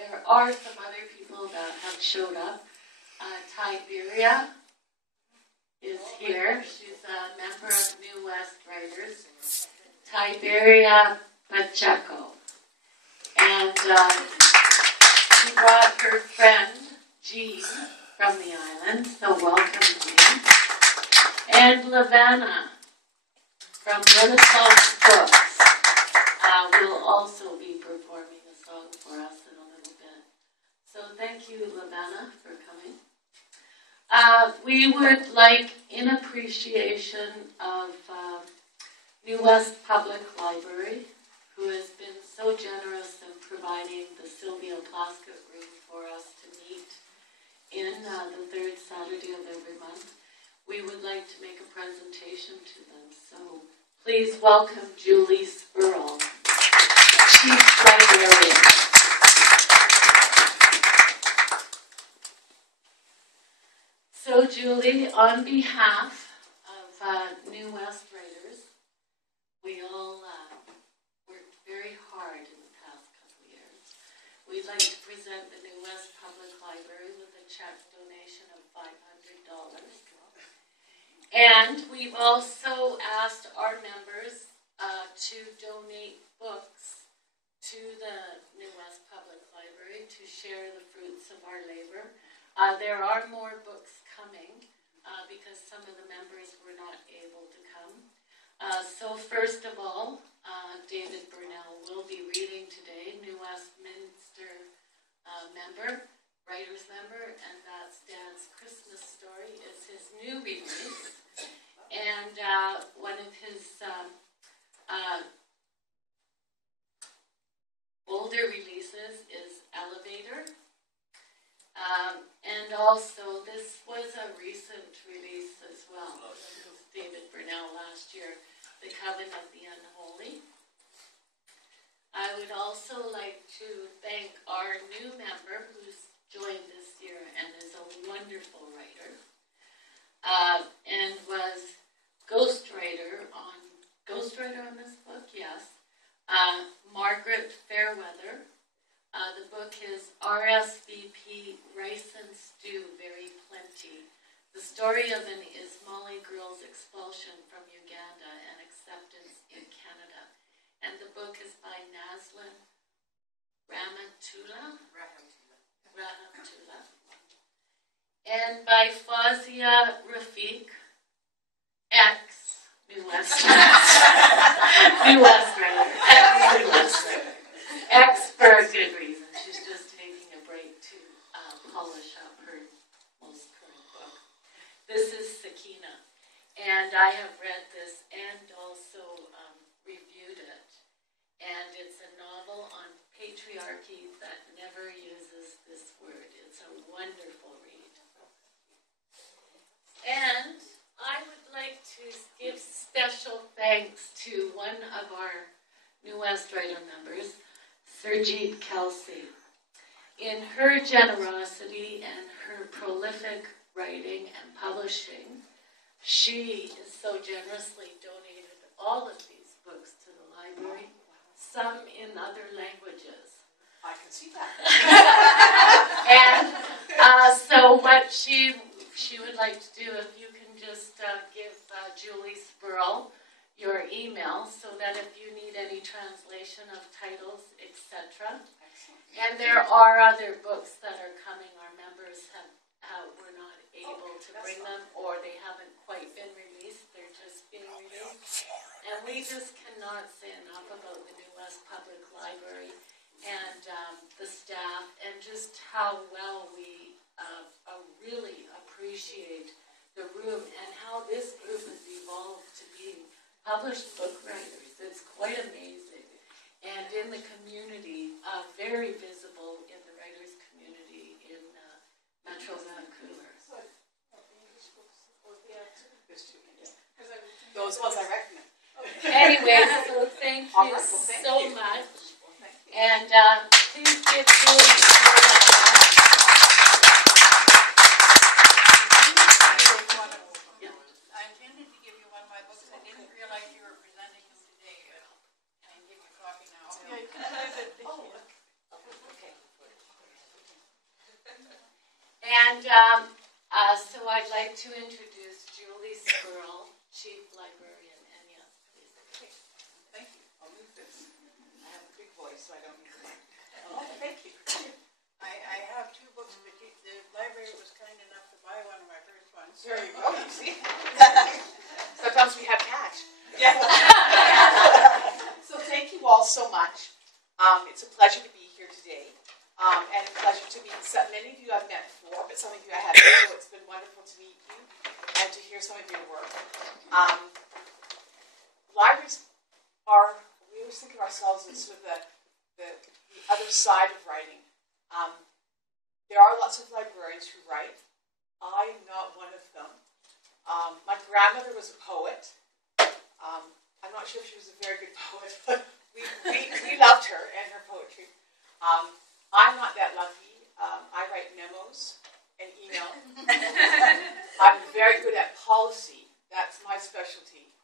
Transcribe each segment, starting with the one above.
there are some other people that have showed up. Tiberia is here. She's a member of New West Writers. Tiberia Pacheco. And she brought her friend, Jean, from the island. So welcome, Jean. And Lavana from Renaissance Books will also be performing a song for us in a little bit. So thank you, Lavana, for coming. We would like, in appreciation of New West Public Library, who has been so generous in providing the Sylvia Plaskett room for us to meet in the third Saturday of every month, we would like to make a presentation to them. So please welcome Julie Spurl, Chief Librarian. So Julie, on behalf of New West Writers, we all worked very hard in the past couple of years. We'd like to present the New West Public Library with a check donation of $500. And we've also asked our members to donate books to the New West Public Library to share the fruits of our labor. There are more books coming because some of the members were not able to come. So first of all, David Burnell will be reading today, New Westminster writer's member, and that's Dad's Christmas Story. It's his new release. And one of his older releases is Elevator. And also, this was a recent release as well. This was David Burnell last year, The Coven of the Unholy. I would also like to thank our new member who's joined this year and is a wonderful writer, and was ghostwriter on this book, yes. Margaret Fairweather. The book is RSVP Rice and Stew, Very Plenty. The story of an Ismaili girl's expulsion from Uganda and acceptance in Canada. And the book is by Naslin Rahmatullah. And by Fazia Rafiq, New West Writer. X for a good reason. She's just taking a break to polish up her most current book. This is Sakina, and I have read this and also reviewed it. And it's a novel on patriarchy that never uses this word. It's a wonderful read. And I would like to give special thanks to one of our New West Writer members, Surjeet Kelsey. In her generosity and her prolific writing and publishing, she is so generously donated all of these books to the library, some in other languages. I can see that. And so what she would like to do, if you can just give Julie Spurl your email so that if you need any translation of titles, etc. And there are other books that are coming. Our members were not able to bring them, or they haven't quite been released. They're just being released. And we just cannot say enough about the New West Public Library and the staff, and just how well we really appreciate the room and how this group has evolved to being published book writers. It's quite amazing. And in the community, very visible in the writers' community in Metro Vancouver. Those ones I recommend. Anyway, so thank you so much. And please give Julie a I intended to give you one of my books. I didn't realize you were presenting them today. I can give you a copy now. Yeah, you can have it. Oh, okay. And so I'd like to introduce Julie Squirrel, Chief Librarian. And yes, please. Okay. Thank you. I'll move this. I have a big voice, so I don't need the mic. Oh, thank you. I have two books, but the library was kind enough to buy one of my first ones. There you go, you see? Sometimes we have cash. Yeah. So thank you all so much. It's a pleasure to be here today. And a pleasure to meet many of you I've met before, but some of you I haven't. So it's been wonderful to meet you and to hear some of your work. Libraries are, we always think of ourselves as sort of the other side of writing. There are lots of librarians who write. I'm not one of them. My grandmother was a poet. I'm not sure if she was a very good poet, but we loved her and her poetry. I'm not that lucky. I write memos and email. I'm very good at policy. That's my specialty.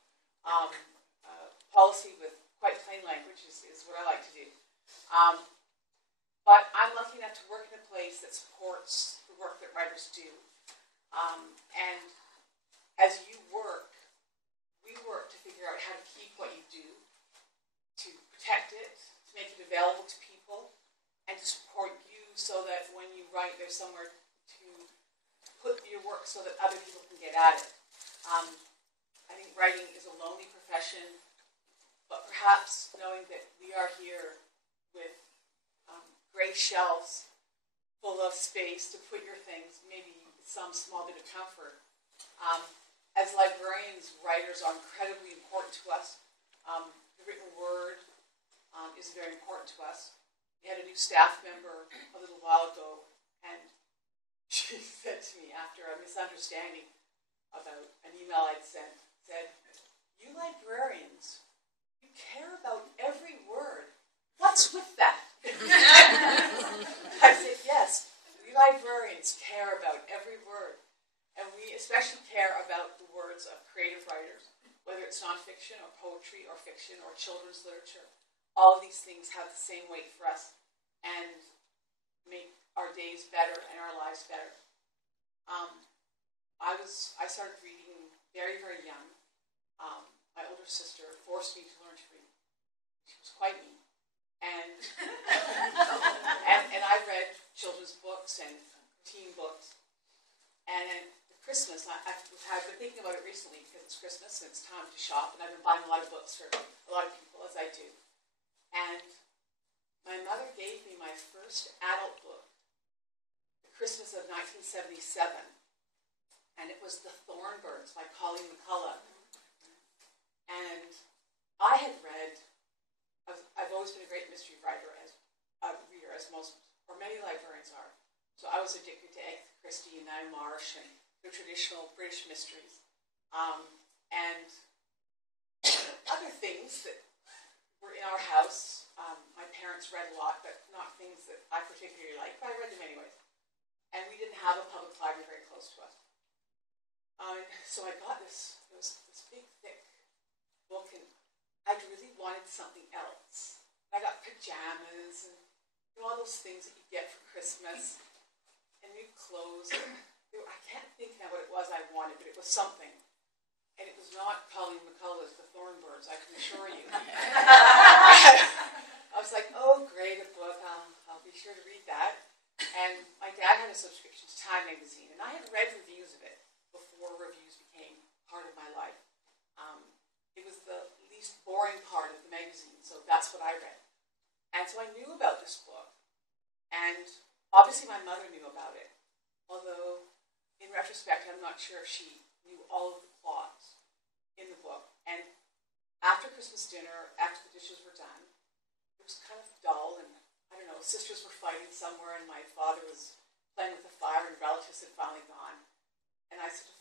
Policy with quite plain language is what I like to do. But I'm lucky enough to work in a place that supports the work that writers do. And as you work, we work to figure out how to keep what you do, to protect it, to make it available to people, and to support you so that when you write, there's somewhere to put your work so that other people can get at it. I think writing is a lonely profession, but perhaps knowing that we are here with gray shelves full of space to put your things, maybe some small bit of comfort. As librarians, writers are incredibly important to us. The written word is very important to us. We had a new staff member a little while ago, and she said to me after a misunderstanding about an email I'd sent, said, "You librarians, you care about every word. What's with that?" I said, yes, we librarians care about every word. And we especially care about the words of creative writers, whether it's nonfiction or poetry or fiction or children's literature. All of these things have the same weight for us and make our days better and our lives better. I started reading very, very young. My older sister forced me to learn to read. She was quite mean. And I read children's books and teen books. And at Christmas, I've been thinking about it recently because it's Christmas and it's time to shop, and I've been buying a lot of books for a lot of people, as I do. And my mother gave me my first adult book, the Christmas of 1977, and it was The Thornbirds by Colleen McCullough. And I had read, I've always been a great mystery reader, as most, or many librarians are. So I was addicted to Agatha Christie and Anne Marsh and the traditional British mysteries. And other things that were in our house. My parents read a lot, but not things that I particularly liked, but I read them anyways. And we didn't have a public library very close to us. So I got this big, thick book, and I really wanted something else. I got pajamas and all those things that you get for Christmas, and new clothes. I can't think now what it was I wanted, but it was something. And it was not Colleen McCullough's The Thornbirds, I can assure you. I was like, oh, great, a book. I'll be sure to read that. And my dad had a subscription to Time magazine, and I had read reviews of it before reviews became part of my life. It was the least boring part of the magazine, so that's what I read. And so I knew about this book, and obviously my mother knew about it, although in retrospect I'm not sure if she knew all of the plots in the book. And after Christmas dinner, after the dishes were done, it was kind of dull, and I don't know, sisters were fighting somewhere, and my father was playing with the fire, and relatives had finally gone. And I sort of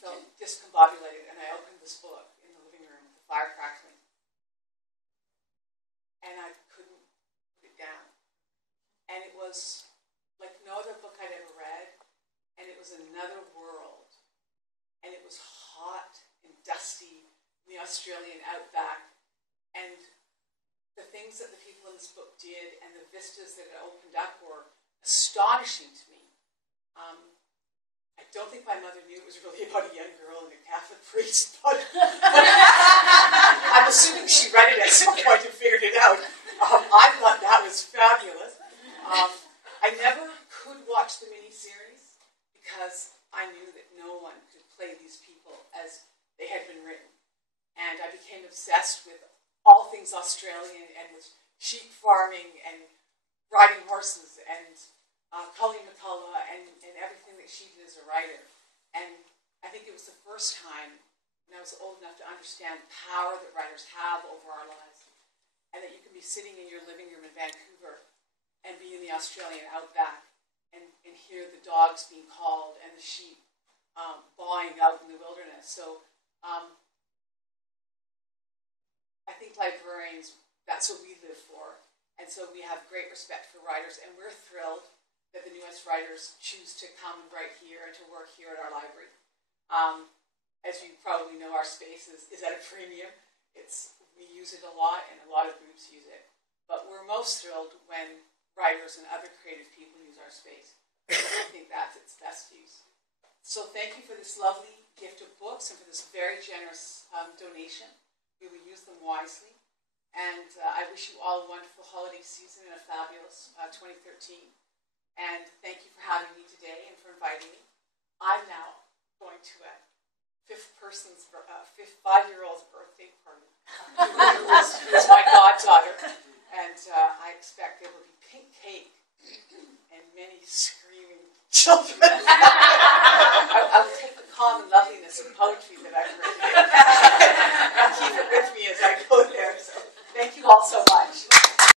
felt discombobulated, and I opened this book in the living room with the fire crackling. And I couldn't put it down. And it was like no other book I'd ever read, and it was another world. And it was hot and dusty in the Australian outback. And the things that the people in this book did and the vistas that it opened up were astonishing to me. I don't think my mother knew it was really about a young girl and a Catholic priest, but I'm assuming she read it at some point and figured it out. I thought that was fabulous. I never could watch the miniseries because I knew that no one could play these people as they had been written. And I became obsessed with all things Australian and with sheep farming and riding horses and Colleen McCullough and everything that she did as a writer. And I think it was the first time when I was old enough to understand the power that writers have over our lives, and that you can be sitting in your living room in Vancouver and be in the Australian outback and hear the dogs being called and the sheep bawling out in the wilderness. So I think librarians, that's what we live for. And so we have great respect for writers, and we're thrilled that the newest writers choose to come and write here and to work here at our library. As you probably know, our space is at a premium. We use it a lot, and a lot of groups use it. But we're most thrilled when writers and other creative people use our space. I think that's its best use. So thank you for this lovely gift of books and for this very generous donation. We will use them wisely. And I wish you all a wonderful holiday season and a fabulous 2013. And thank you for having me today and for inviting me. I'm now going to a 5-year-old's birthday party. Who is my goddaughter. And I expect there will be pink cake and many screaming children. I will take the calm and loveliness and poetry that I've written and keep it with me as I go there. So thank you all so much.